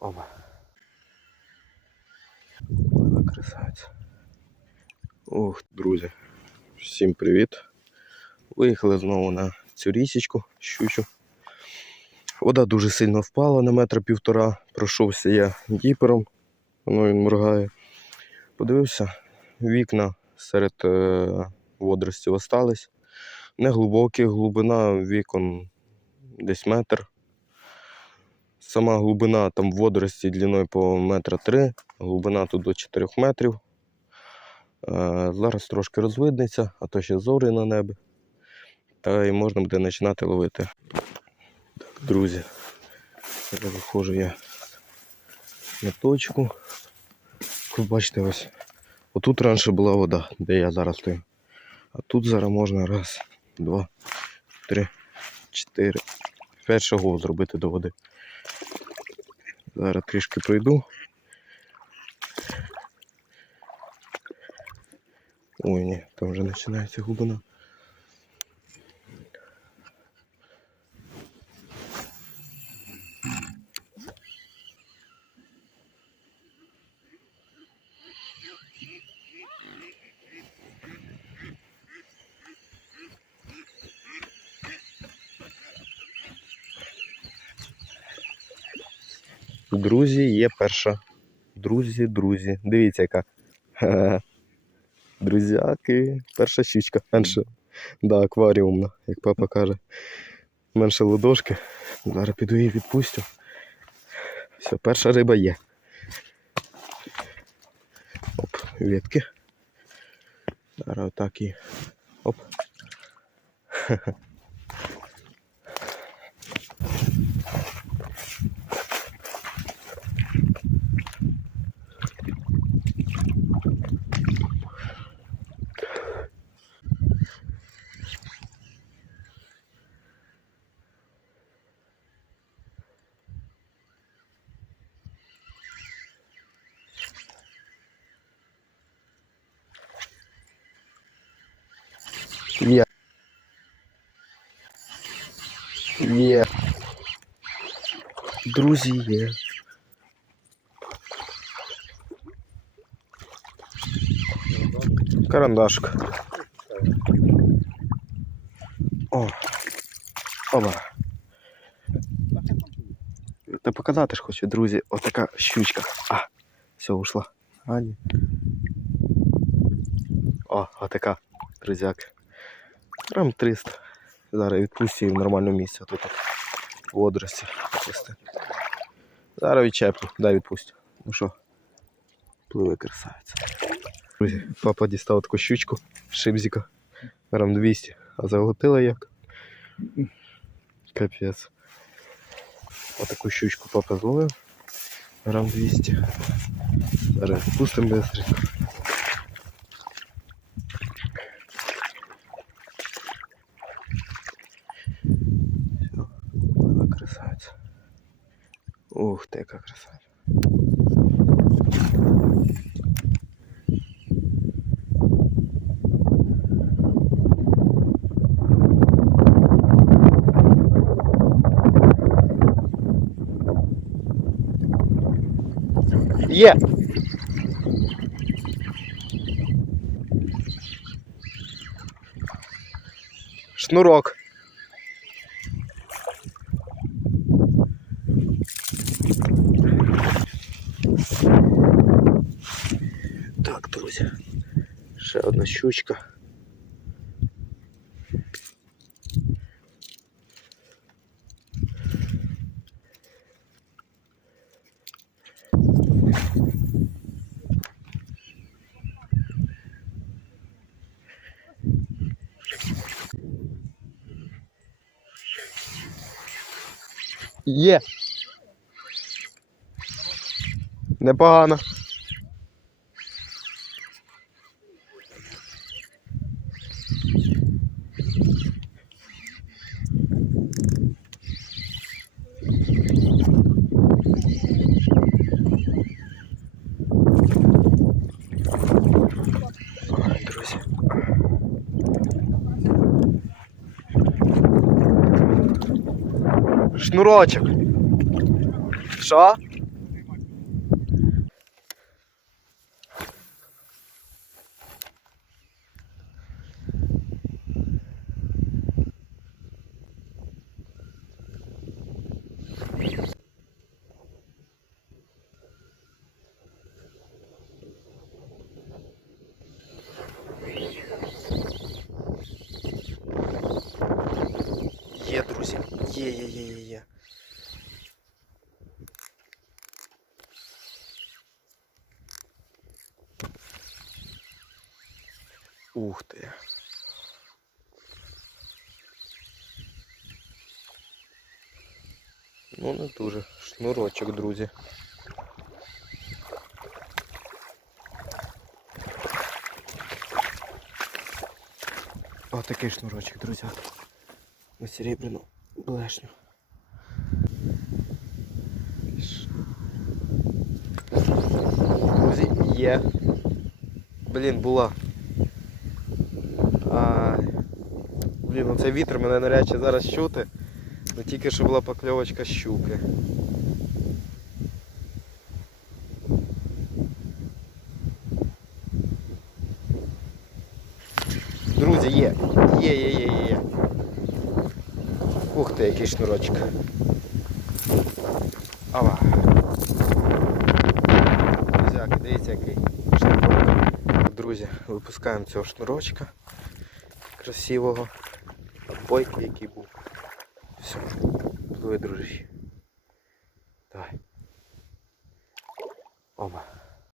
Оба. Вона красавиця. Ух, друзі. Всім привіт. Виїхали знову на цю річечку, щучу. Вода дуже сильно впала на метра півтора. Пройшовся я діпером, воно він моргає. Подивився, вікна серед е, водоростів остались. Не глибокі, глибина вікон десь метр. Сама глибина там водорості длиною по метра три, глибина тут до 4 метрів. Е, зараз трошки розвиднеться, а то ще зорі на небі. Та й можна буде починати ловити. Так, друзі, виходжу я на точку. Ви бачите, ось отут раніше була вода, де я зараз стою. А тут зараз можна раз, два, три, чотири, п'ять шагов зробити до води. Зараз трішки пройду. Ой, ні, там вже починається глибина. Друзі, є перша. Друзі, друзі. Дивіться, яка. Друзяки. Перша щічка. Менше. Да, акваріумна, як папа каже. Менше ладошки. Зараз піду її відпустю. Все, перша риба є. Оп, ветки. Зараз отак і. Оп. Є. Є. Друзі є. Карандашка. О. Оба. Та показати ж хочу, друзі, отака щучка. А, все, ушла. А, ні. О, отака, друзяки. Грам 300. Зараз відпустю її в нормальному місці. Тут водорості. Пусти. Зараз відчеплю, дай відпустю. Ну що, пливе красавиця. Друзі, папа дістав таку щучку, шибзіка. Грам 200. А заглотила як. Капець. Отаку щучку папа зловив. Грам 200. Зараз відпустимо быстренько. Все, пливе красавиця. Ух ти, яка красавиця. Є! Шнурок. Так, друзі. Ще одна щучка. Є непогано. шнурочек. Что? Є, є, є, є, є. Ух ты! Ну, ну на ту же шнурочек, друзья. Вот такой шнурочек, друзья, На серебряную. Блешню. Друзі, є. Блін, була. Ай. Блін, ну цей вітер мене наряче зараз чути. Ну тільки що була покльовочка щуки. Друзі. Є, є, є, є, є. Ух ти, який шнурочок. Ава. Друзяки, дивіться який шнурок. Друзі, випускаємо цього шнурочка красивого. Бойки, який був. Все, пливи, дружище. Давай. Оба.